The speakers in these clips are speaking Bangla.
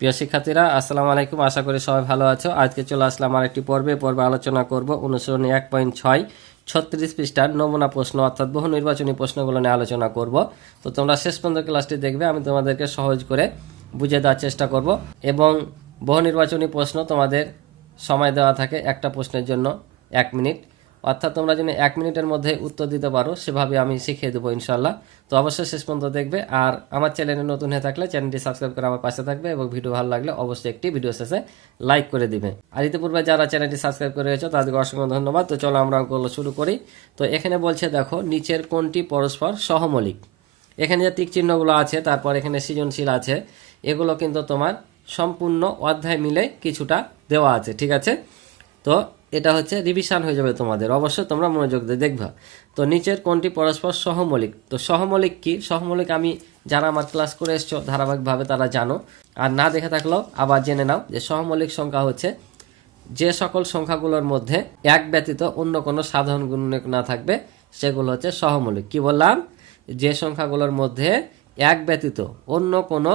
প্রিয় শিক্ষার্থীরা, আসসালামু আলাইকুম। আশা করি সবাই ভালো আছো। আজকে চলে আসলাম আরেকটি পর্বে আলোচনা করব অনুসরণী 1.6 36 পৃষ্ঠার নমুনা প্রশ্ন অর্থাৎ বহু নির্বাচনী প্রশ্নগুলো নিয়ে আলোচনা করব। তো তোমরা শেষ পর্যন্ত ক্লাসটি দেখবে, আমি তোমাদেরকে সহজ করে বুঝিয়ে দেওয়ার চেষ্টা করব। এবং বহু নির্বাচনী প্রশ্ন তোমাদের সময় দেওয়া থাকে একটা প্রশ্নের জন্য 1 মিনিট, অর্থাৎ তোমরা যেন 1 মিনিটের মধ্যে উত্তর দিতে পারো সেভাবে আমি শিখিয়ে দেবো ইনশাল্লাহ। তো অবশ্যই শেষ পর্যন্ত দেখবে। আর আমার চ্যানেলে নতুন হয়ে থাকলে চ্যানেলটি সাবস্ক্রাইব করে আমার পাশে থাকবে এবং ভিডিও ভালো লাগলে অবশ্যই একটি ভিডিও শেষে লাইক করে দিবে। আর ইতিপূর্বে যারা চ্যানেলটি সাবস্ক্রাইব করে রয়েছে তাদেরকে অসংখ্য ধন্যবাদ। তো চলো আমরা অঙ্কগুলো শুরু করি। তো এখানে বলছে, দেখো নিচের কোনটি পরস্পর সহমৌলিক। এখানে যে টিক চিহ্নগুলো আছে, তারপর এখানে সৃজনশীল আছে, এগুলো কিন্তু তোমার সম্পূর্ণ অধ্যায় মিলে কিছুটা দেওয়া আছে, ঠিক আছে। তো এটা হচ্ছে রিভিশন হয়ে যাবে তোমাদের, অবশ্যই তোমরা মনোযোগ দিয়ে দেখবা। তো নিচের কোনটি পরস্পর সহমৌলিক। তো সহমৌলিক কি? সহমৌলিক আমি যারা আমার ক্লাস করে এসছো ধারাবাহিকভাবে তারা জানো, আর না দেখে থাকলেও আবার জেনে নাও যে সহমৌলিক সংখ্যা হচ্ছে যে সকল সংখ্যাগুলোর মধ্যে এক ব্যতীত অন্য কোনো সাধারণ গুণনীয়ক না থাকবে সেগুলো হচ্ছে সহমৌলিক। কি বললাম? যে সংখ্যাগুলোর মধ্যে এক ব্যতীত অন্য কোনো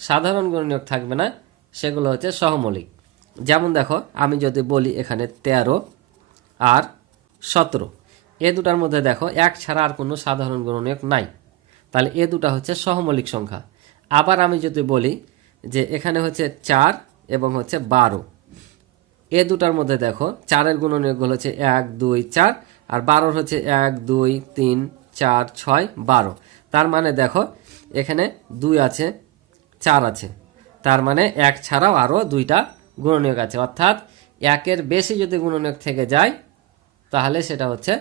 সাধারণ গুণনীয়ক থাকবে না সেগুলো হচ্ছে সহমৌলিক। যেমন দেখো, আমি যদি বলি এখানে 13 আর 17, এ দুটার মধ্যে দেখো এক ছাড়া আর কোনো সাধারণ গুণনীয়ক নাই, তাহলে এ দুটা হচ্ছে সহমৌলিক সংখ্যা। আবার আমি যদি বলি যে এখানে হচ্ছে 4 এবং হচ্ছে 12, এ দুটার মধ্যে দেখো 4-এর গুণনীয়কগুলো হচ্ছে 1 2 4, আর 12 হচ্ছে 1 2 3 4 6 12। তার মানে দেখো এখানে 2 আছে, 4 আছে, তার মানে এক ছাড়াও আরও দুইটা গুণনীয়ক আছে। অর্থাৎ একের বেশি যদি গুণনীয়ক থেকে যায় তাহলে সেটা হচ্ছে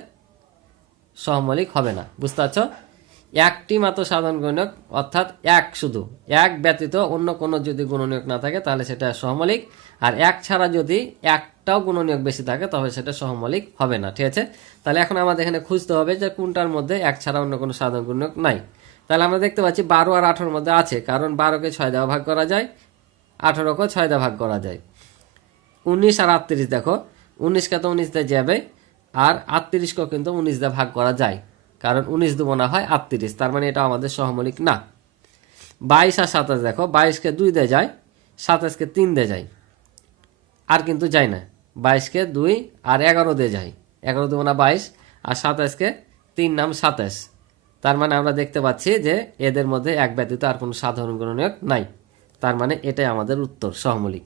সহমৌলিক হবে না। বুঝতে পারছো? একটি মাত্র সাধারণ গুণনীয়ক, অর্থাৎ এক, শুধু এক ব্যতীত অন্য কোনো যদি গুণনীয়ক না থাকে তাহলে সেটা সহমৌলিক। আর এক ছাড়া যদি একটাও গুণনীয়ক বেশি থাকে তবে সেটা সহমৌলিক হবে না, ঠিক আছে। তাহলে এখন আমাদের এখানে খুঁজতে হবে যে কোনটার মধ্যে এক ছাড়া অন্য কোনো সাধারণ গুণনীয়ক নাই। তাহলে আমরা দেখতে পাচ্ছি 12 আর 18-র মধ্যে আছে, কারণ 12কে 6 দ্বারা ভাগ করা যায়, 18কেও 6 দ্বারা ভাগ করা যায়। 19 আর 38 দেখো, 19কে তো 19 দিয়ে যাবে, আর 38কেও কিন্তু 19 দিয়ে ভাগ করা যায়, কারণ 19 দুগুণা হয় 38, তার মানে এটা আমাদের সহমৌলিক না। 22 আর 27 দেখো, 22কে 2 দিয়ে যায়, 27কে 3 দিয়ে যায়, আর কিন্তু যায় না। 22কে 2 আর 11 দিয়ে যায়, 11 দুগুণা 22, আর 27কে 3 নাম 27। তার মানে আমরা দেখতে পাচ্ছি যে এদের মধ্যে এক ব্যতীত আর কোনো সাধারণ গুণনীয়ক নাই, তার মানে এটাই আমাদের উত্তর, সহমৌলিক।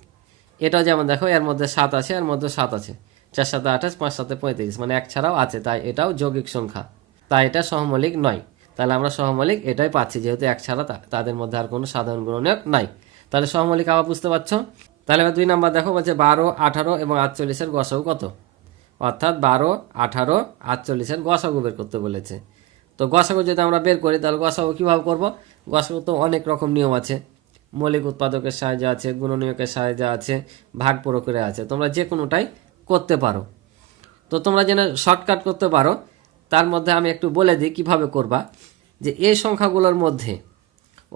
এটাও যেমন দেখো, এর মধ্যে 7 আছে, এর মধ্যে 7 আছে, 4 7 28, 5 7 35, মানে এক ছাড়াও আছে, তাই এটাও যৌগিক সংখ্যা, তাই এটা সহমৌলিক নয়। তাহলে আমরা সহমৌলিক এটাই পাচ্ছি, যেহেতু এক ছাড়া তাদের মধ্যে আর কোনো সাধারণ গুণনীয়ক নাই, তাহলে সহমৌলিক আবার বুঝতে পারছো। তাহলে এবার 2 নাম্বার দেখো, বলছে 12 18 এবং 48-এর গসাগু কত। অর্থাৎ 12 18 48-এর গসাগু বের করতে বলেছে। তো গসাগু যদি আমরা বের করি তাহলে গসাগু কীভাবে করব? গসাগু তো অনেক রকম নিয়ম আছে, মৌলিক উৎপাদকের সাহায্যে আছে, গুণনীয়কের সাহায্যে আছে, ভাগ প্রক্রিয়া আছে, তোমরা যে কোনোটাই করতে পারো। তো তোমরা যেন শর্টকাট করতে পারো তার মধ্যে আমি একটু বলে দিই কিভাবে করবা। যে এই সংখ্যাগুলোর মধ্যে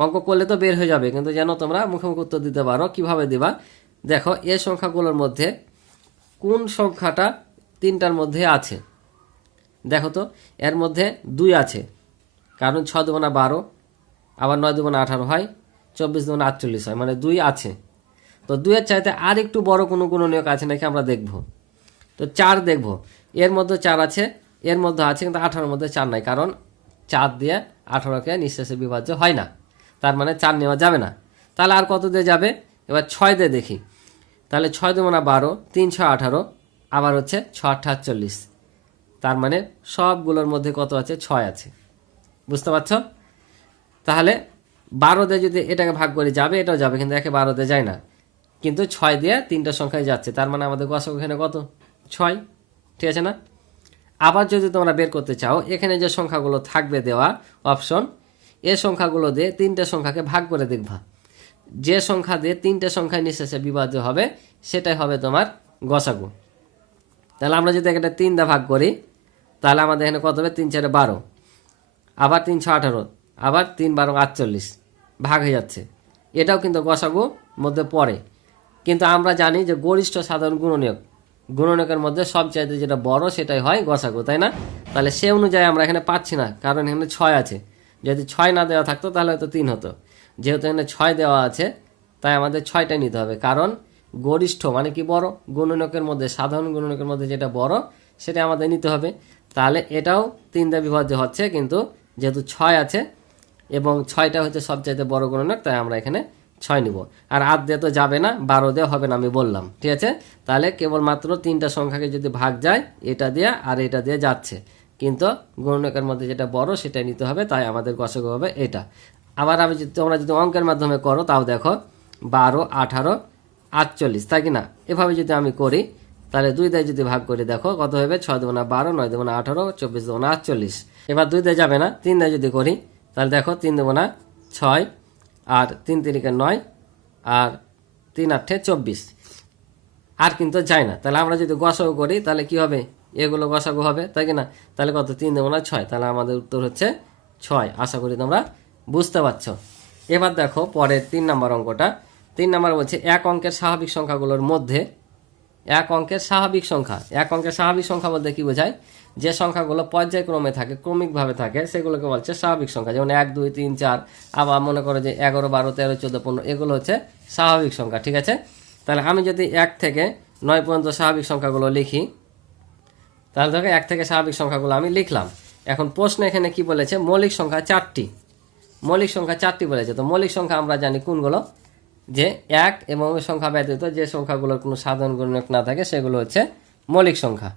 অঙ্ক করলে তো বের হয়ে যাবে, কিন্তু যেন তোমরা মুখে মুখে উত্তর দিতে পারো, কিভাবে দিবা। দেখো এই সংখ্যাগুলোর মধ্যে কোন সংখ্যাটা 3টার মধ্যে আছে। দেখো তো, এর মধ্যে 2 আছে, কারণ 6 দুগুণা 12, আবার 9 দুগুণা 18 হয়, 24 দুগুণা 48 হয়, মানে 2 আছে। তো 2-এর চাইতে আর একটু বড় কোনো গুণনীয়ক আছে নাকি আমরা দেখব। তো 4 দেখব, এর মধ্যে 4 আছে, এর মধ্যে আছে, কিন্তু 18-র মধ্যে 4 নাই, কারণ 4 দিয়ে 18কে নিঃশেষে বিভাজ্য হয় না, তার মানে 4 নেওয়া যাবে না। তাহলে আর কত দিয়ে যাবে? এবার 6 দিয়ে দেখি, তাহলে 6 দুগুণা 12, 3 6 18, আবার হচ্ছে 6 8 48, তার মানে সবগুলোর মধ্যে কত আছে? 6 আছে। বুঝতে পারছ? তাহলে 12 দিয়ে যদি এটাকে ভাগ করে যাবে, এটাও যাবে, কিন্তু একে 12 দিয়ে যায় না, কিন্তু 6 দিয়ে 3টা সংখ্যায় যাচ্ছে, তার মানে আমাদের গসাগু এখানে কত? 6, ঠিক আছে না? আবার যদি তোমরা বের করতে চাও, এখানে যে সংখ্যাগুলো থাকবে দেওয়া অপশন, এই সংখ্যাগুলো দিয়ে 3টে সংখ্যাকে ভাগ করে দেখবা, যে সংখ্যা দিয়ে 3টে সংখ্যায় নিঃশেষে বিভাজ্য হবে সেটাই হবে তোমার গসাগু। তাহলে আমরা যদি একটা 3 দিয়ে ভাগ করি তাহলে আমাদের এখানে কত হবে? 3 4 12, আবার 3 6 18, আবার 3 12 48, ভাগ হয়ে যাচ্ছে। এটাও কিন্তু গসাগু মধ্যে পড়ে, কিন্তু আমরা জানি যে গরিষ্ঠ সাধারণ গুণনীয়কের মধ্যে সবচাইতে যেটা বড় সেটাই হয় গসাগু, তাই না? তাহলে সে অনুযায়ী আমরা এখানে পাচ্ছি না, কারণ এখানে 6 আছে। যদি 6 না দেওয়া থাকতো তাহলে হয়তো 3 হতো, যেহেতু এখানে 6 দেওয়া আছে তাই আমাদের 6টা নিতে হবে, কারণ গরিষ্ঠ মানে কি বড়, গুণনীয়কের মধ্যে সাধারণ গুণনীয়কের মধ্যে যেটা বড় সেটা আমাদের নিতে হবে। তাহলে এটাও 3 দিয়ে বিভাজ্য হচ্ছে, কিন্তু যেহেতু 6 আছে এবং 6টা হচ্ছে সবচাইতে বড় গুণনীয়ক, তাই আমরা এখানে 6 নিব। আর 8 দিয়ে তো যাবে না, 12 দিয়ে হবে না, আমি বললাম, ঠিক আছে। তাহলে কেবলমাত্র 3টা সংখ্যাকে যদি ভাগ যায় এটা দিয়ে আর এটা দিয়ে যাচ্ছে, কিন্তু গুণনীয়কের মধ্যে যেটা বড় সেটাই নিতে হবে, তাই আমাদের গসাগু হবে এটা। আবার আমি যদি তোমরা যদি অঙ্কের মাধ্যমে করো তাও দেখো 12, 18, 48, তাই কি না? এভাবে যদি আমি করি তাহলে 2 দিয়ে যদি ভাগ করি দেখো কত হবে, 6 দেবো না 12, 9 দেবো না 18, 24 দেবো না 48। এবার 2 দিয়ে যাবে না, 3 দিয়ে যদি করি তাহলে দেখো 3 দেবো না 6, আর 3 তিরিকে 9, আর 3 8 24, আর কিন্তু যায় না। তাহলে আমরা যদি গসাগু করি তাহলে কি হবে, এগুলো গসাগু হবে, তাই কি না? তাহলে কত, 3 দেবো না 6, তাহলে আমাদের উত্তর হচ্ছে 6। আশা করি তোমরা বুঝতে পারছো। এবার দেখো পরের 3 নম্বর অঙ্কটা। 3 নম্বর বলছে এক অঙ্কের স্বাভাবিক সংখ্যাগুলোর মধ্যে, এক অঙ্কের স্বাভাবিক সংখ্যা, এক অঙ্কের স্বাভাবিক সংখ্যা বলতে কি বোঝায়, যে সংখ্যাগুলো পর্যায়ক্রমে থাকে, ক্রমিকভাবে থাকে, সেগুলোকে বলছে স্বাভাবিক সংখ্যা। যেমন 1 2 3 4, আবার মনে করো যে 11 12 13 14 15, এগুলো হচ্ছে স্বাভাবিক সংখ্যা, ঠিক আছে। তাহলে আমি যদি 1 থেকে 9 পর্যন্ত স্বাভাবিক সংখ্যাগুলো লিখি, তাহলে দেখো 1 থেকে স্বাভাবিক সংখ্যাগুলো আমি লিখলাম। এখন প্রশ্ন এখানে কি বলেছে, মৌলিক সংখ্যা 4টি, মৌলিক সংখ্যা 4টি বলেছে। তো মৌলিক সংখ্যা আমরা জানি কোনগুলো, যে 1 এবং ওই সংখ্যা ব্যতীত যে সংখ্যাগুলোর কোনো সাধারণ গুণনীয়ক না থাকে সেগুলো হচ্ছে মৌলিক সংখ্যা।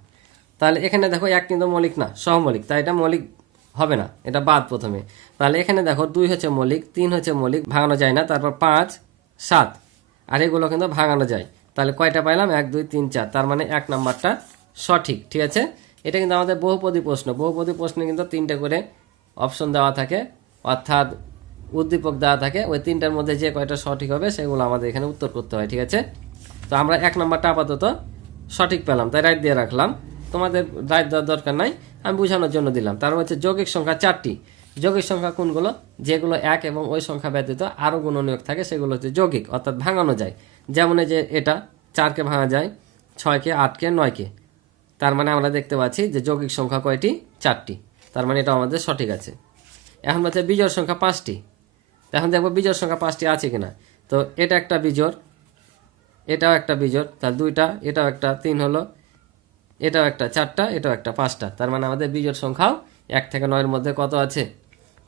তাহলে এখানে দেখো 1 কিন্তু মৌলিক না, সহমৌলিক, তাই এটা মৌলিক হবে না, এটা বাদ প্রথমে। তাহলে এখানে দেখো 2 হচ্ছে মৌলিক, 3 হচ্ছে মৌলিক, ভাঙানো যায় না, তারপর 5 7, আর এগুলো কিন্তু ভাঙানো যায়। তাহলে কয়টা পাইলাম, 1 2 3 4, তার মানে 1 নাম্বারটা সঠিক, ঠিক আছে। এটা কিন্তু আমাদের বহুপদী প্রশ্ন, বহুপদী প্রশ্নে কিন্তু 3টে করে অপশন দেওয়া থাকে, অর্থাৎ উদ্দীপক দেওয়া থাকে, ওই 3টার মধ্যে যে কয়টা সঠিক হবে সেগুলো আমাদের এখানে উত্তর করতে হয়, ঠিক আছে। তো আমরা 1 নাম্বারটা আপাতত সঠিক পেলাম, তাই রাইট দিয়ে রাখলাম। তোমাদের রাইট দেওয়ার দরকার নাই, আমি বোঝানোর জন্য দিলাম। তার হচ্ছে যৌগিক সংখ্যা 4টি। যৌগিক সংখ্যা কোনগুলো, যেগুলো 1 এবং ওই সংখ্যা ব্যতীত আরও গুণনীয়ক থাকে সেগুলো হচ্ছে যৌগিক, অর্থাৎ ভাঙানো যায়। যেমন যে এটা 4কে ভাঙা যায়, 6কে, 8কে, 9কে, তার মানে আমরা দেখতে পাচ্ছি যে যৌগিক সংখ্যা কয়টি, 4টি, তার মানে এটা আমাদের সঠিক আছে। এখন বলছে বিজোড় সংখ্যা 5টি। এখন দেখবো বিজোড় সংখ্যা 5টি আছে কিনা। তো এটা একটা বিজোড়, এটাও একটা বিজোড়, তার 2টা, এটাও একটা, 3 হলো, এটাও একটা, 4টা, এটাও একটা, 5টা, তার মানে আমাদের বিজোড় সংখ্যাও 1 থেকে 9 এর মধ্যে কত আছে,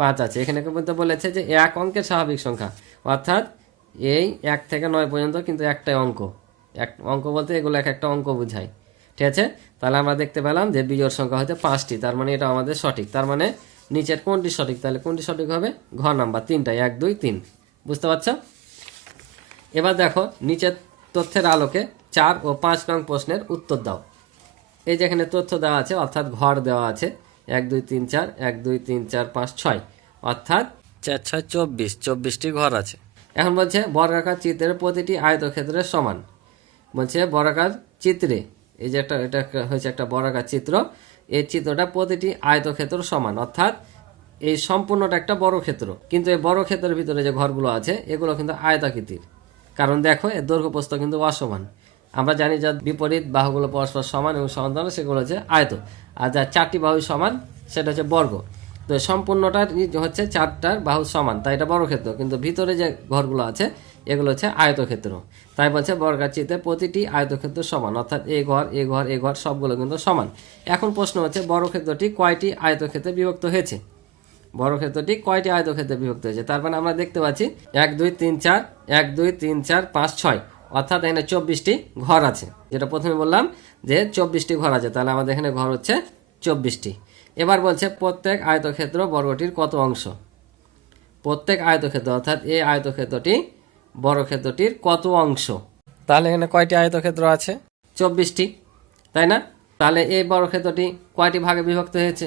5 আছে। এখানে কিন্তু বলেছে যে এক অঙ্কের স্বাভাবিক সংখ্যা, অর্থাৎ এই 1 থেকে 9 পর্যন্ত কিন্তু একটাই অঙ্ক, এক অঙ্ক বলতে এগুলো এক একটা অঙ্ক বোঝায়, ঠিক আছে। তাহলে আমরা দেখতে পেলাম যে বিজোড় সংখ্যা হচ্ছে 5টি, তার মানে এটা আমাদের সঠিক। তার মানে নিচের কোনটি সঠিক, তাহলে কোনটি সঠিক হবে, ঘ নাম্বার 3টাই, 1 2 3, বুঝতে পারছো। এবার দেখো নিচের তথ্যের আলোকে 4 ও 5 নং প্রশ্নের উত্তর দাও। এই যেখানে তথ্য দেওয়া আছে, অর্থাৎ ঘর দেওয়া আছে 1 2 3 4, 1 2 3 4 5 6, অর্থাৎ 4 6 24, 24টি ঘর আছে। এখন বলছে বর্গাকার চিত্রের প্রতিটি আয়তক্ষেত্রের সমান। বলছে বর্গাকার চিত্রে, এই যে এটা হয়েছে একটা বর্গাকার চিত্র, এই চিত্রটা প্রতিটি আয়তক্ষেত্র সমান, অর্থাৎ এই সম্পূর্ণটা একটা বড় ক্ষেত্র, কিন্তু এই বড় ক্ষেত্রের ভিতরে যে ঘরগুলো আছে এগুলো কিন্তু আয়তাকৃতির, কারণ দেখো এর দৈর্ঘ্য প্রস্থ কিন্তু অসমান। আমরা জানি যার বিপরীত বাহুগুলো পরস্পর সমান এবং সমান্তরাল সেগুলো হচ্ছে আয়ত, আর যার 4টি বাহু সমান সেটা হচ্ছে বর্গ। তো সম্পূর্ণটার হচ্ছে 4টার বাহু সমান, তাই এটা বড় ক্ষেত্র, কিন্তু ভিতরে যে ঘরগুলো আছে এগুলো হচ্ছে আয়তক্ষেত্র। তাই বলছে বর্গাকার চিত্রে প্রতিটি আয়তক্ষেত্র সমান, অর্থাৎ এই ঘর, এই ঘর, এই ঘর সবগুলো কিন্তু সমান। এখন প্রশ্ন হচ্ছে বর্গক্ষেত্রটি কয়টি আয়তক্ষেত্রে বিভক্ত হয়েছে, বর্গক্ষেত্রটি কয়টি আয়তক্ষেত্রে বিভক্ত হয়েছে। তার মানে আমরা দেখতে পাচ্ছি 1 2 3 4, 1 2 3 4 5 6, অর্থাৎ এখানে 24টি ঘর আছে। যেটা প্রথমে বললাম যে 24টি ঘর আছে, তাহলে আমাদের এখানে ঘর হচ্ছে 24টি। এবার বলছে প্রত্যেক আয়তক্ষেত্র বর্গটির কত অংশ, প্রত্যেক আয়তক্ষেত্র অর্থাৎ এই আয়তক্ষেত্রটি বর্গক্ষেত্রটির কত অংশ। তাহলে এখানে কয়টি আয়তক্ষেত্র আছে, 24টি, তাই না। তাহলে এই বর্গক্ষেত্রটি কয়টি ভাগে বিভক্ত হয়েছে,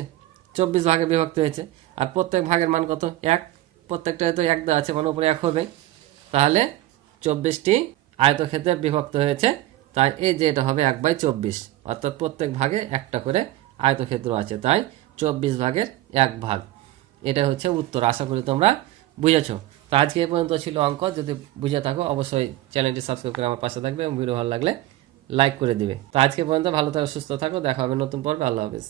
24 ভাগে বিভক্ত হয়েছে। আর প্রত্যেক ভাগের মান কত, 1, প্রত্যেকটা তো 1 দেওয়া আছে, মানে উপরে 1 হবে। তাহলে 24টি আয়তক্ষেত্রে বিভক্ত হয়েছে, তাই এই যে এটা হবে 1/24, অর্থাৎ প্রত্যেক ভাগে একটা করে আয়তক্ষেত্র আছে, তাই 24 ভাগের 1 ভাগ। এটা হচ্ছে উত্তর। আশা করি তোমরা বুঝেছো। তো আজকে এই পর্যন্ত ছিল অঙ্ক। যদি বুঝে থাকো অবশ্যই চ্যানেলটি সাবস্ক্রাইব করে আমার পাশে থাকবে এবং ভিডিও ভালো লাগলে লাইক করে দিবে। তো আজকে পর্যন্ত ভালো থাকো, সুস্থ থাকো, দেখা হবে নতুন পর্বে। আল্লাহ হাফেজ।